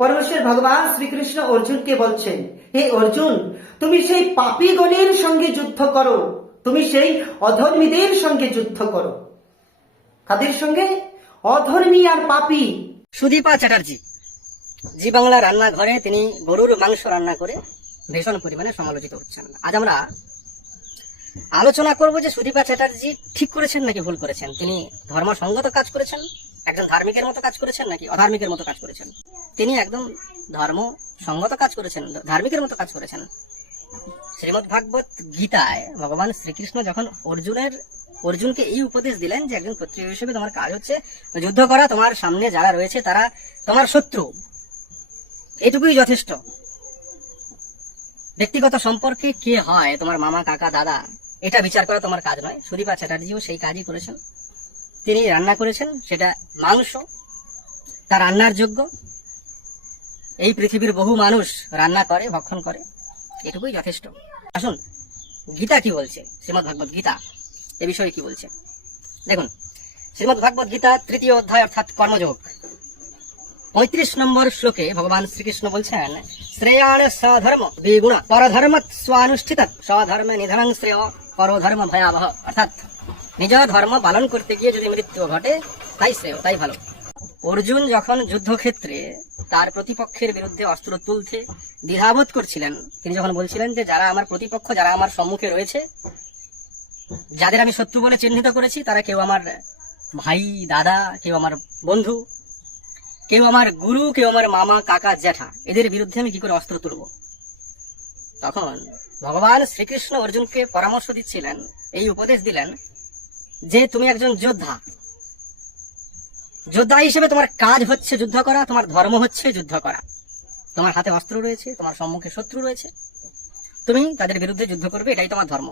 পরমেশ্বর ভগবান শ্রীকৃষ্ণ অর্জুনকে বলছেন, হে অর্জুন, তুমি সেই পাপীগণের সঙ্গে যুদ্ধ করো, তুমি সেই অধর্মীদের সঙ্গে যুদ্ধ করো। কাদের সঙ্গে? অধর্মী আর পাপী। সুদীপা চ্যাটার্জি জি বাংলা রান্নাঘরে তিনি গরুর মাংস রান্না করে ভীষণ পরিমাণে সমালোচিত হচ্ছেন। আজ আমরা আলোচনা করব যে সুদীপা চ্যাটার্জি ঠিক করেছেন নাকি ভুল করেছেন। তিনি ধর্মসঙ্গত কাজ করেছেন, একজন ধার্মিকের মতো কাজ করেছেন নাকি অধার্মিকের মতো কাজ করেছেন। তিনি একদম ধর্মসঙ্গত কাজ করেছেন, ধার্মিকের মতো কাজ করেছেন। শ্রীমদ্ ভাগবত গীতায় ভগবান শ্রীকৃষ্ণ যখন অর্জুনকে এই উপদেশ দিলেন যে একজন ক্ষত্রিয় হিসেবে তোমার কাজ হচ্ছে যুদ্ধ করা, তোমার সামনে যারা রয়েছে তারা তোমার শত্রু, এটুকুই যথেষ্ট। ব্যক্তিগত সম্পর্কে কে হয়, তোমার মামা, কাকা, দাদা, এটা বিচার করা তোমার কাজ নয়। সুদীপা চ্যাটার্জিও সেই কাজই করেছেন। তিনি রান্না করেছেন, সেটা মাংস, তার রান্নার যোগ্য। এই পৃথিবীর বহু মানুষ রান্না করে, ভক্ষণ করে, এটুকুই যথেষ্ট। আসুন গীতা কি বলছে, শ্রীমদ্ ভাগবত গীতা এ বিষয়ে কি বলছে দেখুন। শ্রীমদ্ ভাগবত গীতা ৩য় অধ্যায় অর্থাৎ কর্মযোগ ৩৫ নম্বর শ্লোকে ভগবান শ্রীকৃষ্ণ বলছেন, শ্রেয়াণ স্বধর্ম বিগুণ পরধর্ম স্বানুষ্ঠিত স্বধর্ম নিধনং শ্রেয় পরধর্ম ভয়াবহ। অর্থাৎ নিজ ধর্ম পালন করতে গিয়ে যদি মৃত্যু ঘটে তাই শ্রেয়, তাই ভালো। অর্জুন যখন যুদ্ধক্ষেত্রে তার প্রতিপক্ষের বিরুদ্ধে অস্ত্র তুলতে দ্বিধাবোধ করছিলেন, তিনি যখন বলছিলেন যে যারা আমার প্রতিপক্ষ, যারা আমার সম্মুখে রয়েছে, যাদের আমি শত্রু বলে চিহ্নিত করেছি, তারা কেউ আমার ভাই, দাদা, কেউ আমার বন্ধু, কেউ আমার গুরু, কেউ আমার মামা, কাকা, জ্যাঠা, এদের বিরুদ্ধে আমি কি করে অস্ত্র তুলব। তখন ভগবান শ্রীকৃষ্ণ অর্জুনকে পরামর্শ দিচ্ছিলেন, এই উপদেশ দিলেন যে তুমি একজন যোদ্ধা, যোদ্ধা হিসেবে তোমার কাজ হচ্ছে যুদ্ধ করা, তোমার ধর্ম হচ্ছে যুদ্ধ করা। তোমার হাতে অস্ত্র রয়েছে, তোমার সম্মুখে শত্রু রয়েছে, তুমি তাদের বিরুদ্ধে যুদ্ধ করবে, এটাই তোমার ধর্ম।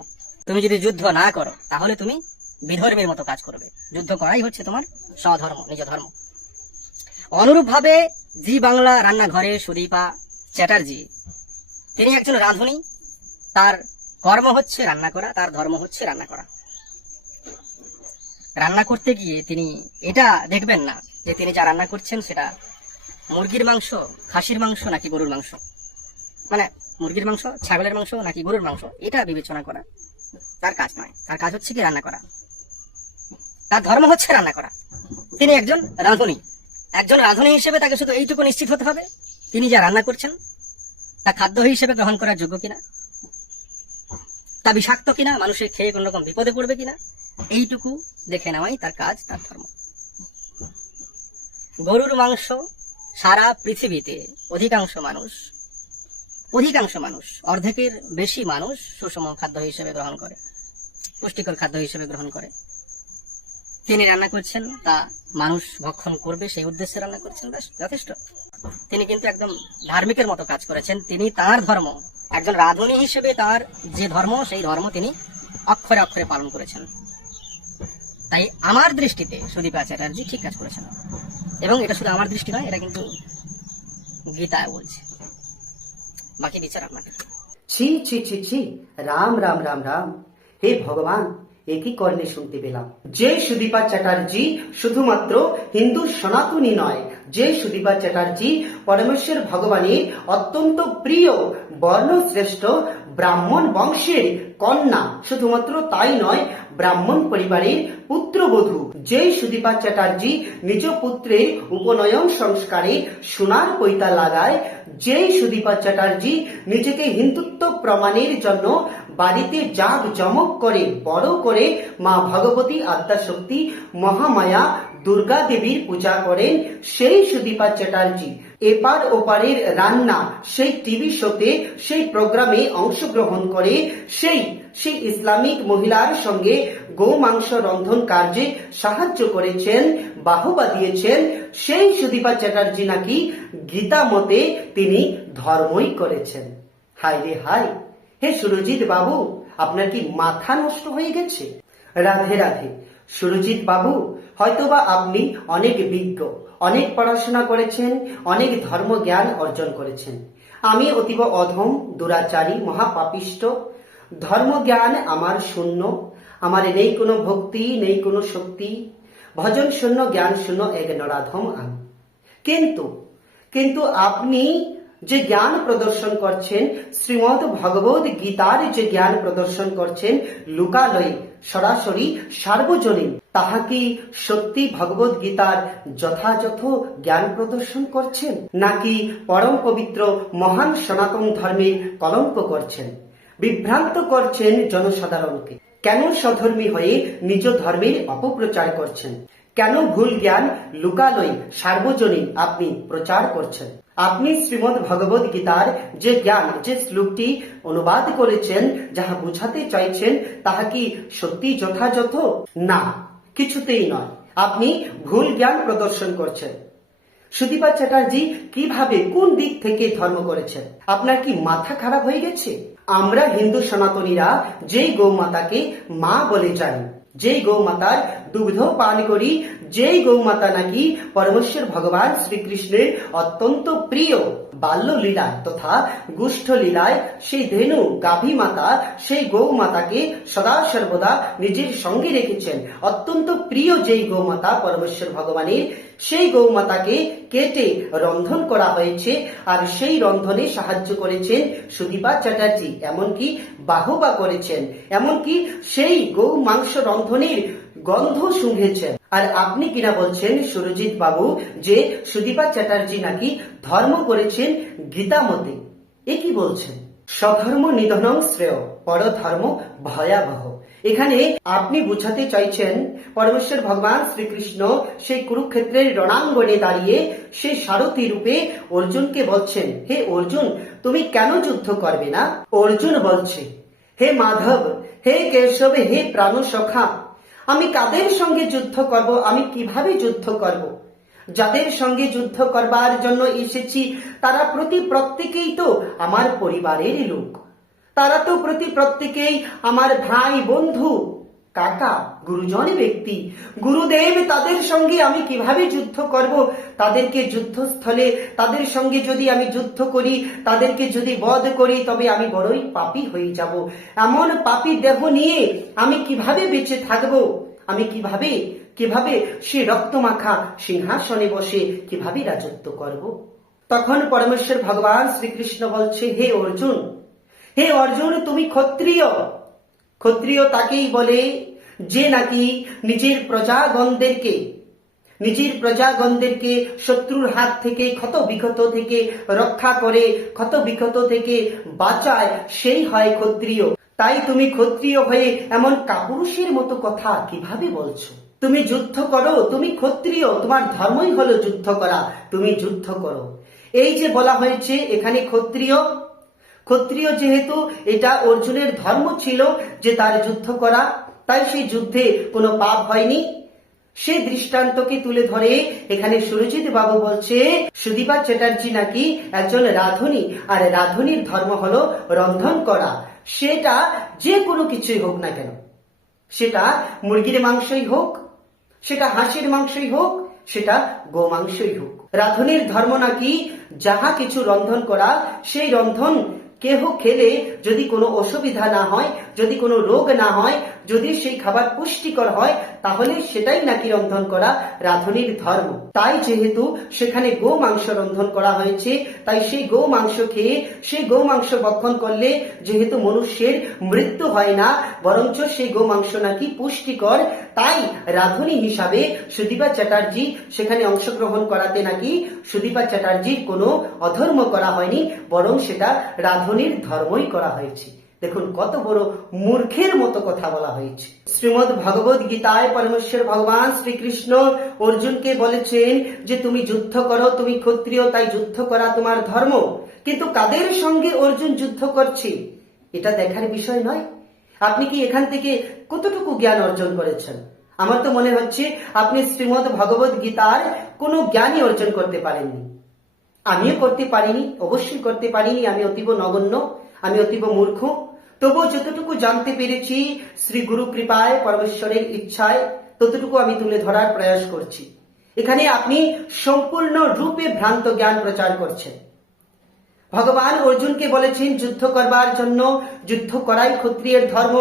তুমি যদি যুদ্ধ না করো তাহলে তুমি বিধর্মীর মতো কাজ করবে। যুদ্ধ করাই হচ্ছে তোমার স্বধর্ম, নিজ ধর্ম। অনুরূপ ভাবে জি বাংলা রান্নাঘরে সুদীপা চ্যাটার্জি, তিনি একজন রাঁধুনি, তার কর্ম হচ্ছে রান্না করা, তার ধর্ম হচ্ছে রান্না করা। রান্না করতে গিয়ে তিনি এটা দেখবেন না যে তিনি যা রান্না করছেন সেটা মুরগির মাংস, খাসির মাংস নাকি গরুর মাংস, মানে মুরগির মাংস, ছাগলের মাংস নাকি গরুর মাংস, এটা বিবেচনা করা তার কাজ নয়। তার কাজ হচ্ছে কি রান্না করা, তার ধর্ম হচ্ছে রান্না করা। তিনি একজন রাঁধুনি, একজন রাঁধুনি হিসেবে তাকে শুধু এইটুকু নিশ্চিত হতে হবে তিনি যা রান্না করছেন তা খাদ্য হিসেবে গ্রহণ করার যোগ্য কিনা, তা বিষাক্ত কিনা, মানুষের খেয়ে কোন রকম বিপদে পড়বে কিনা, এইটুকু দেখে নেওয়াই তার কাজ, তার ধর্ম। গরুর মাংস সারা পৃথিবীতে অধিকাংশ মানুষ, অর্ধেকের বেশি মানুষ সুষম খাদ্য হিসেবে গ্রহণ করে, পুষ্টিকর খাদ্য হিসেবে গ্রহণ করে। তিনি রান্না করছেন, তা মানুষ ভক্ষণ করবে সেই উদ্দেশ্যে রান্না করছেন, ব্যাস যথেষ্ট। তিনি কিন্তু একদম ধার্মিকের মতো কাজ করেছেন। তিনি তার ধর্ম, একজন রাঁধুনি হিসেবে তার যে ধর্ম, সেই ধর্ম তিনি অক্ষরে অক্ষরে পালন করেছেন। তাই আমার দৃষ্টিতে সুদীপা চ্যাটার্জি ঠিক কাজ করেছেন, এবং এটা শুধু আমার দৃষ্টি নয়, এটা কিন্তু গীতায় বলছে। বাকি বিচার আপনাকে। ছি ছি ছি ছি, রাম রাম রাম রাম, হে ভগবান, একই কর্ণে শুনতে পেলাম যে সুদীপা চ্যাটার্জি শুধুমাত্র হিন্দু সনাতনী নয়, যে সুদীপা চ্যাটার্জি পরমেশ্বর ভগবানের অত্যন্ত প্রিয় বর্ণশ্রেষ্ঠ ব্রাহ্মণ বংশের কন্যা, শুধুমাত্র তাই নয়, ব্রাহ্মণ পরিবারের পুত্রবধূ। যে সুদীপা চ্যাটার্জি নিজ পুত্রের উপনয়ন সংস্কারে সোনার পৈতা লাগায়, যে সুদীপা চ্যাটার্জি নিজেকে হিন্দুত্ব প্রমাণের জন্য বাড়িতে জাগ জমক করে বড় করে মা ভগবতী আদ্যাশক্তি মহামায়া দুর্গা দেবীর পূজা করেন, সেই সুদীপা চ্যাটার্জি এপার ওপারের রান্না, সেই টিভি শোতে, সেই প্রোগ্রামে অংশগ্রহণ করে সেই ইসলামিক মহিলার সঙ্গে গো মাংস রন্ধন কার্যে সাহায্য করেছেন, বাহবা দিয়েছেন। সেই সুদীপা চ্যাটার্জি নাকি গীতা মতে তিনি ধর্মই করেছেন। হায় রে হায়, হে সুরজিৎ বাবু, আপনার কি মাথা নষ্ট হয়ে গেছে? রাধে রাধে সুরজিৎ বাবু, হয়তোবা আপনি অনেক বিজ্ঞ, অনেক পড়াশোনা করেছেন, অনেক ধর্ম জ্ঞান অর্জন করেছেন। আমি অতীব অধম, দুরাচারী, মহাপাপিষ্ট, ধর্মজ্ঞান আমার শূন্য, আমার নেই কোনো ভক্তি, নেই কোনো শক্তি, ভজন শূন্য, জ্ঞান শূন্য, এক নরাধম আমি। কিন্তু কিন্তু আপনি যে জ্ঞান প্রদর্শন করছেন, শ্রীমদ ভগবদ গীতার যে জ্ঞান প্রদর্শন করছেন লোকালয়ে, সরাসরি সার্বজনীন, তাহা কি সত্যি ভগবদ গীতার যথাযথ জ্ঞান প্রদর্শন করছেন, নাকি পরম পবিত্র মহান সনাতন ধর্মের কলঙ্ক করছেন, বিভ্রান্ত করছেন জনসাধারণকে? কেন স্বধর্মী হয়ে নিজ ধর্মের অপপ্রচার করছেন? কেন ভুল জ্ঞান লোকালয়ে সার্বজনীন আপনি প্রচার করছেন? আপনি শ্রীমদ ভগবদ গীতার যে জ্ঞান, যে শ্লোকটি অনুবাদ করেছেন, যাহা বুঝাতে চাইছেন, তাহা কি সত্যি যথাযথ? না, কিছুতেই নয়। আপনি ভুল জ্ঞান প্রদর্শন করছেন। সুদীপা চ্যাটার্জি কিভাবে, কোন দিক থেকে ধর্ম করেছেন? আপনার কি মাথা খারাপ হয়ে গেছে? আমরা হিন্দু সনাতনীরা যেই গৌমাতাকে মা বলে জানি, যেই গৌমাতার দুগ্ধ পান করি, যেই গৌমাতা নাকি পরমেশ্বর ভগবান শ্রীকৃষ্ণের অত্যন্ত প্রিয়, বাল্য লীলা তথা গুষ্ঠ লীলায় সেই ধেনু গাভী মাতা, সেই গৌ মাতাকে সদা সর্বদা নিজের সঙ্গে রেখেছেন। অত্যন্ত প্রিয় যেই গৌমাতা পরমেশ্বর ভগবানের, সেই গৌমাতাকে কেটে রন্ধন করা হয়েছে, আর সেই রন্ধনে সাহায্য করেছেন সুদীপা চ্যাটার্জি, এমনকি বাহবা করেছেন, এমনকি সেই গৌ মাংস রন্ধনের গন্ধ শুঁঘেছেন। আর আপনি কিনা বলছেন সুরজিৎ বাবু যে সুদীপা চ্যাটার্জি নাকি ধর্ম করেছেন গীতা মতে। এ কি বলছেন? স্বধর্ম নিধনং শ্রেয়, পরধর্ম ভয়াবহ। এখানে আপনি বুঝাতে চাইছেন পরমেশ্বর ভগবান শ্রীকৃষ্ণ সেই কুরুক্ষেত্রের রণাঙ্গনে দাঁড়িয়ে সেই সারথী রূপে অর্জুনকে বলছেন, হে অর্জুন, তুমি কেন যুদ্ধ করবে না? অর্জুন বলছে, হে মাধব, হে কেশব, হে প্রাণ সখা, আমি কাদের সঙ্গে যুদ্ধ করব? আমি কিভাবে যুদ্ধ করব? যাদের সঙ্গে যুদ্ধ করবার জন্য এসেছি তারা প্রত্যেকেই তো আমার পরিবারের লোক, তারা তো প্রত্যেকেই আমার ভাই, বন্ধু, কাকা, গুরুজন ব্যক্তি, গুরুদেব। তাদের সঙ্গে আমি কিভাবে যুদ্ধ করব? তাদেরকে যুদ্ধস্থলে, তাদের সঙ্গে যদি আমি যুদ্ধ করি, তাদেরকে যদি বধ করি, তবে আমি বড়ই পাপী হয়ে যাব। এমন পাপী দেহ নিয়ে আমি কিভাবে বেঁচে থাকব? আমি কিভাবে সে রক্তমাখা সিংহাসনে বসে কিভাবে রাজত্ব করব? তখন পরমেশ্বর ভগবান শ্রীকৃষ্ণ বলছে, হে অর্জুন, হে অর্জুন, তুমি ক্ষত্রিয়। ক্ষত্রিয় তাকেই বলে যে নাকি নিজের প্রজাগণদেরকে শত্রুর হাত থেকে, ক্ষত বিক্ষত থেকে রক্ষা করে, ক্ষত বিক্ষত থেকে বাঁচায়, সেই হয় ক্ষত্রিয়। তাই তুমি ক্ষত্রিয় হয়ে এমন কাপুরুষের মতো কথা কিভাবে বলছো? তুমি যুদ্ধ করো, তুমি ক্ষত্রিয়, তোমার ধর্মই হলো যুদ্ধ করা, তুমি যুদ্ধ করো। এই যে বলা হয়েছে এখানে ক্ষত্রিয় যেহেতু এটা অর্জুনের ধর্ম ছিল যে তার যুদ্ধ করা, তাই সেই যুদ্ধে কোনো পাপ হয়নি। সে দৃষ্টান্তকে তুলে ধরে এখানে সুরজিৎ বাবু বলছে সুদীপা চ্যাটার্জি নাকি একজন রাঁধুনি, আর রাঁধুনির ধর্ম হলো রন্ধন করা। সেটা যে কোনো কিছুই হোক না কেন, সেটা মুরগির মাংসই হোক, সেটা হাঁসের মাংসই হোক, সেটা গোমাংসই হোক। রাঁধুনির ধর্ম নাকি যাহা কিছু রন্ধন করা, সেই রন্ধন কেহ খেলে যদি কোনো অসুবিধা না হয়, যদি কোনো রোগ না হয়, যদি সেই খাবার পুষ্টিকর হয়, তাহলে সেটাই নাকি রন্ধন করা রাঁধুনির ধর্ম। তাই যেহেতু সেখানে গো মাংস রন্ধন করা হয়েছে, তাই সেই গো মাংস খেয়ে, সেই গো মাংস ভক্ষণ করলে যেহেতু মনুষ্যের মৃত্যু হয় না, বরঞ্চ সেই গো মাংস নাকি পুষ্টিকর, তাই রাঁধুনি হিসাবে সুদীপা চ্যাটার্জি সেখানে অংশগ্রহণ করাতে নাকি সুদীপা চ্যাটার্জির কোনো অধর্ম করা হয়নি, বরং সেটা রাঁধুনির ধর্মই করা হয়েছে। দেখুন কত বড় মূর্খের মতো কথা বলা হয়েছে। শ্রীমদ ভগবদ গীতায় পরমেশ্বর ভগবান শ্রীকৃষ্ণ অর্জুনকে বলেছেন যে তুমি যুদ্ধ করো, তুমি ক্ষত্রিয়, তাই যুদ্ধ করা তোমার ধর্ম। কিন্তু কাদের সঙ্গে অর্জুন যুদ্ধ করছে এটা দেখার বিষয় নয়। আপনি কি এখান থেকে কতটুকু জ্ঞান অর্জন করেছেন? আমার তো মনে হচ্ছে আপনি শ্রীমদ ভগবদ গীতার কোনো জ্ঞানই অর্জন করতে পারেননি। আমিও করতে পারিনি, অবশ্যই করতে পারিনি। আমি অতীব নগণ্য, আমি অতীব মূর্খ। তবুও যতটুকু জানতে পেরেছি শ্রী গুরু কৃপায়, পরমেশ্বরের ইচ্ছায়, ততটুকু আমি তুলে ধরার প্রয়াস করছি। এখানে আপনি সম্পূর্ণ রূপে ভ্রান্ত জ্ঞান প্রচার করছেন। ভগবান অর্জুনকে বলেছেন যুদ্ধ করবার জন্য, যুদ্ধ করাই ক্ষত্রিয়ের ধর্ম,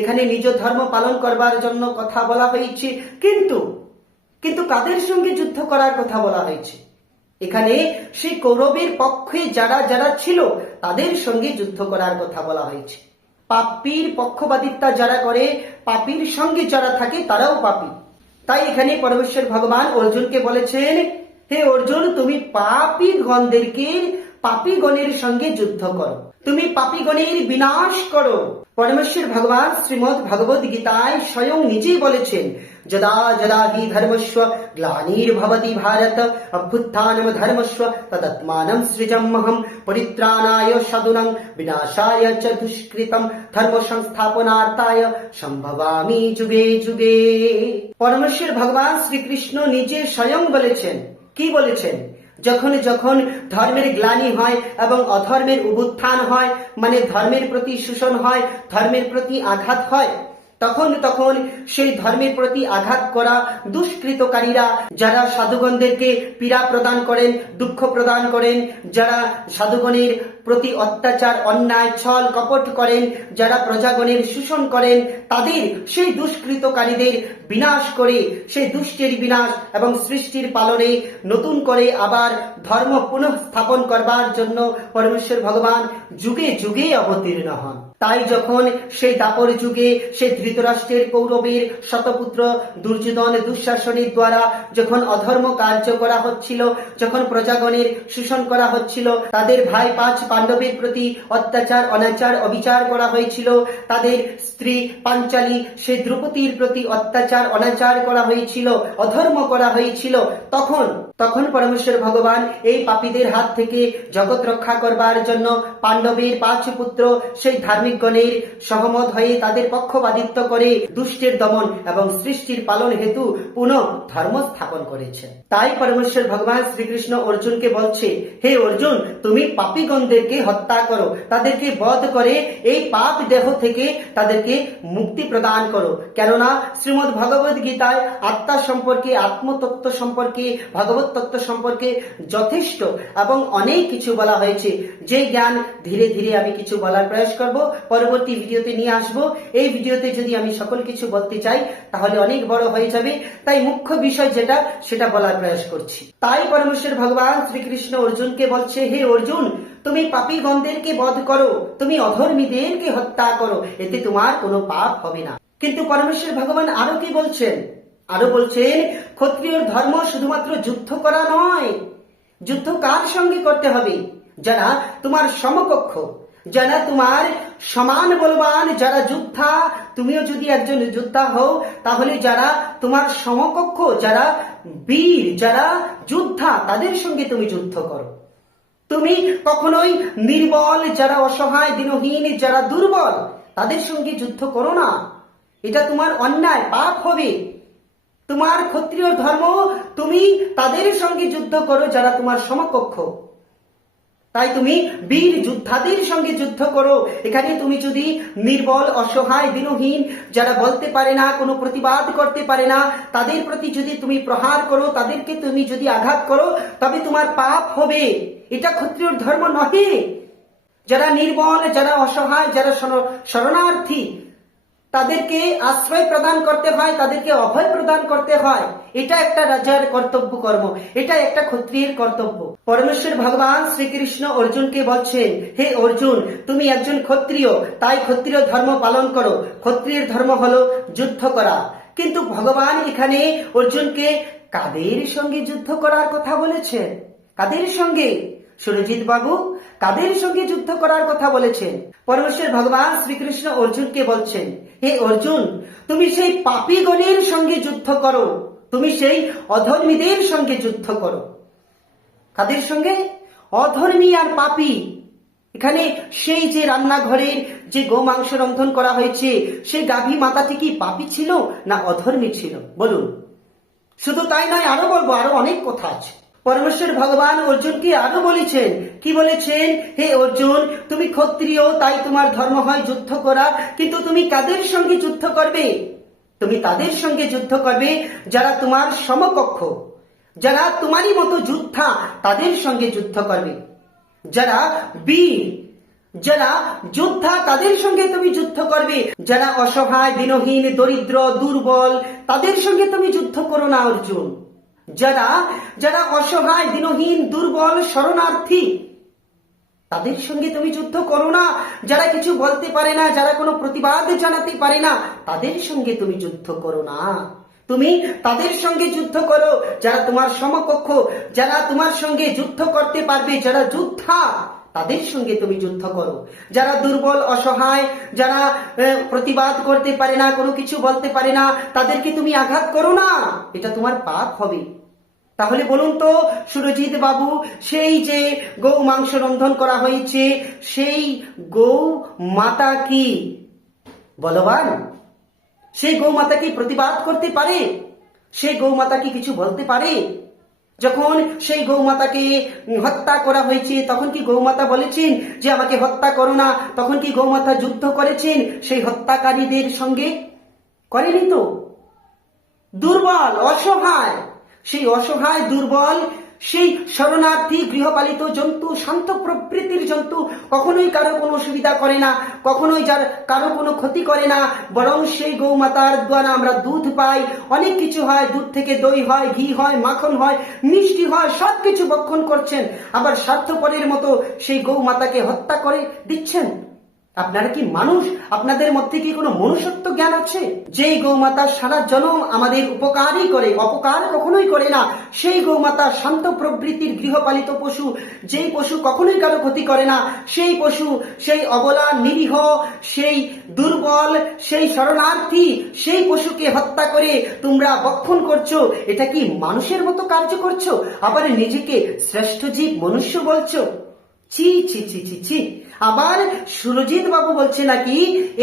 এখানে নিজ ধর্ম পালন করবার জন্য কথা বলা হয়েছে। কিন্তু কাদের সঙ্গে যুদ্ধ করার কথা বলা হয়েছে এখানে সেই কৌরবের পক্ষে যারা যারা ছিল তাদের সঙ্গে যুদ্ধ করার কথা বলা হয়েছে। পাপীর পক্ষপাতিত্ব যারা করে, পাপীর সঙ্গে যারা থাকে তারাও পাপী। তাই এখানে পরমেশ্বর ভগবান অর্জুনকে বলেছেন, হে অর্জুন, তুমি পাপীগণের সঙ্গে যুদ্ধ করো, তুমি পাপীগণের বিনাশ করো। পরমেশ্বর ভগবান শ্রীমদ্ ভগবদ গীতায় স্বয়ং নিজেই বলেছেন, যদা যদা হি ধর্মস্ব গ্লানির্ভবতি ভারত অভ্যুত্থানম ধর্মস্ব তদাত্মানম সৃজম্যহম পরিত্রাণায় সাধুনাং বিনাশায় চ দুষ্কৃতম ধর্ম সংস্থাপনার্থায় সম্ভবামি যুগে যুগে। পরমেশ্বর ভগবান শ্রীকৃষ্ণ নিজে স্বয়ং বলেছেন, কি বলেছেন? যখন যখন ধর্মের গ্লানি হয় এবং অধর্মের উত্থান হয়, মানে ধর্মের প্রতি শোষণ হয়, ধর্মের প্রতি আঘাত হয়, তখন তখন সেই ধর্মের প্রতি আঘাত করা দুষ্কৃতকারীরা, যারা সাধুগণদেরকে পীড়া প্রদান করেন, দুঃখ প্রদান করেন, যারা সাধুগণের প্রতি অত্যাচার, অন্যায়, ছল কপট করেন, যারা প্রজাগণের শোষণ করেন, তাদের সেই দুষ্কৃতকারীদের বিনাশ করে সেই দুষ্টের বিনাশ এবং সৃষ্টির পালনে নতুন করে আবার ধর্ম পুনঃস্থাপন করবার জন্য পরমেশ্বর ভগবান যুগে যুগে অবতীর্ণ হন। তাই যখন সেই দাপর যুগে সেই ধৃতরাষ্ট্রের কৌরবের শতপুত্র দুর্যোধন দুঃশাসনের দ্বারা যখন অধর্ম কার্য করা হচ্ছিল, যখন প্রজাগণের শোষণ করা হচ্ছিল, তাদের ভাই পাঁচ পাণ্ডবের প্রতি অত্যাচার, অনাচার, অবিচার করা হয়েছিল, তাদের স্ত্রী পাঞ্চালী সেই দ্রৌপদীর প্রতি অত্যাচার, অনাচার করা হয়েছিল, অধর্ম করা হয়েছিল, তখন পরমেশ্বর ভগবান এই পাপীদের হাত থেকে জগৎ রক্ষা করবার জন্য পাণ্ডবের পাঁচ পুত্র সেই ধার্মিকগণের সহমত হয়ে তাদের পক্ষপাতিত্ব করে দুষ্টের দমন এবং সৃষ্টির পালন হেতু পুনঃ ধর্ম স্থাপন করেছে। তাই পরমেশ্বর ভগবান শ্রীকৃষ্ণ অর্জুনকে বলছে, হে অর্জুন, তুমি পাপীগণদেরকে হত্যা করো, তাদেরকে বধ করে এই পাপ দেহ থেকে তাদেরকে মুক্তি প্রদান করো। কেননা শ্রীমদ্ ভগবদ গীতায় আত্মা সম্পর্কে, আত্মতত্ত্ব সম্পর্কে, ভগবত তত্ত্ব সম্পর্কে যথেষ্ট এবং অনেক কিছু বলা হয়েছে, যে জ্ঞান ধীরে ধীরে আমি কিছু বলার প্রয়াস করব, পরবর্তী ভিডিওতে নিয়ে আসব। এই ভিডিওতে যদি আমি সকল কিছু বলতে চাই তাহলে অনেক বড় হয়ে যাবে, তাই মুখ্য বিষয় যেটা সেটা বলার প্রয়াস করছি। তাই পরমেশ্বর ভগবান শ্রীকৃষ্ণ অর্জুনকে বলছে, হে অর্জুন, তুমি পাপীগণদেরকে বধ করো, তুমি অধর্মীদেরকে হত্যা করো, এতে তোমার কোনো পাপ হবে না। কিন্তু পরমেশ্বর ভগবান আরো কি বলছেন? আরো বলছেন, ক্ষত্রিয়র ধর্ম শুধুমাত্র যুদ্ধ করা নয়। যুদ্ধ কার সঙ্গে করতে হবে? যারা তোমার সমকক্ষ, যারা তোমার সমান বলবান, যারা যোদ্ধা, তুমিও যদি একজন যোদ্ধা হও, তাহলে যারা তোমার সমকক্ষ, যারা বীর, যারা যোদ্ধা, তাদের সঙ্গে তুমি যুদ্ধ করো। তুমি কখনোই নির্বল, যারা অসহায়, দিনহীন, যারা দুর্বল, তাদের সঙ্গে যুদ্ধ করো না। এটা তোমার অন্যায়, পাপ হবে। তোমার ক্ষত্রিয় ধর্ম, তুমি তাদের সঙ্গে যুদ্ধ করো যারা তোমার সমকক্ষ। তাই তুমি বীর যোদ্ধাদের সঙ্গে যুদ্ধ করো। এখানে তুমি যদি নির্বল, অসহায়, দিনহীন, যারা বলতে পারে না, কোনো প্রতিবাদ করতে পারে না, তাদের প্রতি যদি তুমি প্রহার করো, তাদেরকে তুমি যদি আঘাত করো, তবে তোমার পাপ হবে। এটা ক্ষত্রিয় ধর্ম নহে। যারা নির্বল, যারা অসহায়, যারা শরণার্থী, তাদেরকে আশ্রয় প্রদান করতে হয়, তাদেরকে অভয় প্রদান করতে হয়। এটা একটা রাজার কর্তব্য কর্ম, এটা একটা ক্ষত্রিয়ের কর্তব্য। পরমেশ্বর ভগবান শ্রীকৃষ্ণ অর্জুনকে বলছেন, হে অর্জুন, তুমি একজন ক্ষত্রিয়, তাই ক্ষত্রিয় ধর্ম পালন করো। ক্ষত্রিয়ের ধর্ম হলো যুদ্ধ করা। কিন্তু ভগবান এখানে অর্জুনকে কাদের সঙ্গে যুদ্ধ করার কথা বলেছেন? কাদের সঙ্গে? সুরজিৎ বাবু, কাদের সঙ্গে যুদ্ধ করার কথা বলেছেন? পরমেশ্বর ভগবান শ্রীকৃষ্ণ অর্জুনকে বলছেন, হে অর্জুন, তুমি সেই পাপীগণের সঙ্গে যুদ্ধ করো, তুমি সেই অধর্মীদের সঙ্গে যুদ্ধ করো। কাদের সঙ্গে? অধর্মী আর পাপী। এখানে সেই যে রান্নাঘরের যে গোমাংস রন্ধন করা হয়েছে, সেই গাভী মাতাটি কি পাপী ছিল না অধর্মী ছিল? বলুন। শুধু তাই নয়, আরো বলবো, আরো অনেক কথা আছে। পরমেশ্বর ভগবান অর্জুনকে আরো বলেছেন, কি বলেছেন? হে অর্জুন, তুমি ক্ষত্রিয়, তাই তোমার ধর্ম হয় যুদ্ধ করা, কিন্তু তুমি কাদের সঙ্গে যুদ্ধ করবে? তুমি তাদের সঙ্গে যুদ্ধ করবে যারা তোমার সমকক্ষ, যারা তোমারই মতো যোদ্ধা, তাদের সঙ্গে যুদ্ধ করবে। যারা বীর, যারা যোদ্ধা, তাদের সঙ্গে তুমি যুদ্ধ করবে। যারা অসহায়, দিনহীন, দরিদ্র, দুর্বল, তাদের সঙ্গে তুমি যুদ্ধ করো না অর্জুন। যারা যারা অসহায়, দিনহীন, দুর্বল, শরণার্থী, তাদের সঙ্গে তুমি যুদ্ধ করো না। যারা কিছু বলতে পারে না, যারা কোনো প্রতিবাদ জানাতে পারে না, তাদের সঙ্গে তুমি যুদ্ধ করো না। তুমি তাদের সঙ্গে যুদ্ধ করো যারা তোমার সমকক্ষ, যারা তোমার সঙ্গে যুদ্ধ করতে পারবে, যারা যোদ্ধা, তাদের সঙ্গে তুমি যুদ্ধ করো। যারা দুর্বল, অসহায়, যারা প্রতিবাদ করতে পারে না, কোনো কিছু বলতে পারে না, তাদেরকে তুমি আঘাত করো না। এটা তোমার পাপ হবে। তাহলে বলুন তো সুরজিৎ বাবু, সেই যে গৌ মাংস রন্ধন করা হয়েছে, সেই গৌ মাতা কি বলবান? সেই গৌ মাতা কি প্রতিবাদ করতে পারে? সেই গৌ মাতা কি কিছু বলতে পারে? যখন সেই গৌমাতাকে হত্যা করা হয়েছে, তখন কি গৌমাতা বলেছেন যে আমাকে হত্যা করো না? তখন কি গৌমাতা যুদ্ধ করেছেন সেই হত্যাকারীদের সঙ্গে? করেনি তো। দুর্বল, অসহায়, সেই অসহায়, দুর্বল, সেই শরণার্থী, গৃহপালিত জন্তু, শান্ত প্রকৃতির জন্তু কখনোই কারো কোনো অসুবিধা করে না, কখনোই যার কারো কোনো ক্ষতি করে না। বরং সেই গৌমাতার দ্বারা আমরা দুধ পাই, অনেক কিছু হয়, দুধ থেকে দই হয়, ঘি হয়, মাখন হয়, মিষ্টি হয়, সবকিছু ভক্ষণ করছেন। আবার স্বার্থপরের মতো সেই গৌমাতাকে হত্যা করে দিচ্ছেন। আপনারা কি মানুষ? আপনাদের মধ্যে কি কোনো মনুষ্যত্ব জ্ঞান আছে? যেই গৌমাতা সারা জনম আমাদের উপকারই করে, অপকার কখনোই করে না, সেই গৌমাতা শান্ত প্রবৃত্তির গৃহপালিত পশু, যেই পশু কখনোই কারো ক্ষতি করে না, সেই পশু, সেই অবলা, নিরীহ, সেই দুর্বল, সেই শরণার্থী, সেই পশুকে হত্যা করে তোমরা ভক্ষণ করছো। এটা কি মানুষের মতো কার্য করছো? আবার নিজেকে শ্রেষ্ঠ জীব, মনুষ্য বলছো? ছি ছি ছি ছি ছি। আবার সুরজিৎ বাবু বলছে নাকি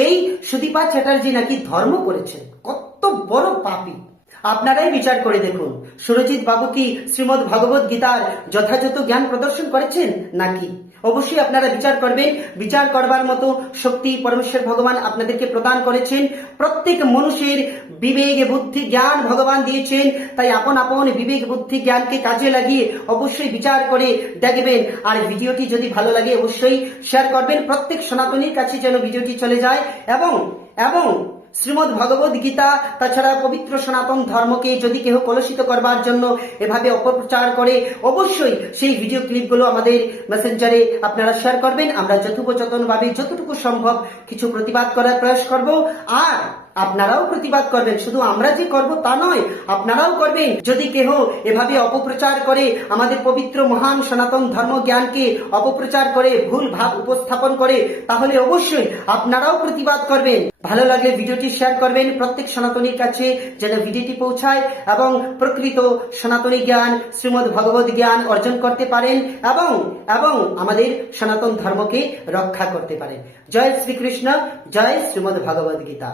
এই সুদীপা চ্যাটার্জি নাকি ধর্ম করেছেন। কত বড় পাপী! আপনারাই বিচার করে দেখুন, সুরজিৎ বাবু কি শ্রীমদ্ ভগবত গীতার যথাযথ জ্ঞান প্রদর্শন করেছেন নাকি? অবশ্যই আপনারা বিচার করবেন। বিচার করবার মতো শক্তি পরমেশ্বর ভগবান আপনাদেরকে প্রদান করেছেন। প্রত্যেক মানুষের বিবেক, বুদ্ধি, জ্ঞান ভগবান দিয়েছেন। তাই আপন আপন বিবেক, বুদ্ধি, জ্ঞানকে কাজে লাগিয়ে অবশ্যই বিচার করে দেখবেন। আর ভিডিওটি যদি ভালো লাগে অবশ্যই শেয়ার করবেন। প্রত্যেক সনাতনীর কাছে যেন ভিডিওটি চলে যায় এবং এবং শ্রীমদ্ ভগবত গীতা, তাছাড়া পবিত্র সনাতন ধর্মকে যদি কেউ কলুষিত করবার জন্য এভাবে অপপ্রচার করে, অবশ্যই সেই ভিডিও ক্লিপগুলো আমাদের মেসেঞ্জারে আপনারা শেয়ার করবেন। আমরা যথোপযতনভাবে যতটুকু সম্ভব কিছু প্রতিবাদ করার প্রয়াস করব। আর আপনারাও প্রতিবাদ করবেন। শুধু আমরা যে করব তা নয়, আপনারাও করবেন। যদি কেহ এভাবে অপপ্রচার করে, আমাদের পবিত্র মহান সনাতন ধর্ম জ্ঞানকে অপপ্রচার করে, ভুল ভাব উপস্থাপন করে, তাহলে অবশ্যই আপনারাও প্রতিবাদ করবেন। ভালো লাগলে ভিডিওটি শেয়ার করবেন প্রত্যেক সনাতনীর কাছে, যেন ভিডিওটি পৌঁছায় এবং প্রকৃত সনাতনী জ্ঞান, শ্রীমদ্ ভগবত জ্ঞান অর্জন করতে পারেন এবং এবং আমাদের সনাতন ধর্মকে রক্ষা করতে পারেন। জয় শ্রীকৃষ্ণ, জয় শ্রীমদ্ ভগবত গীতা।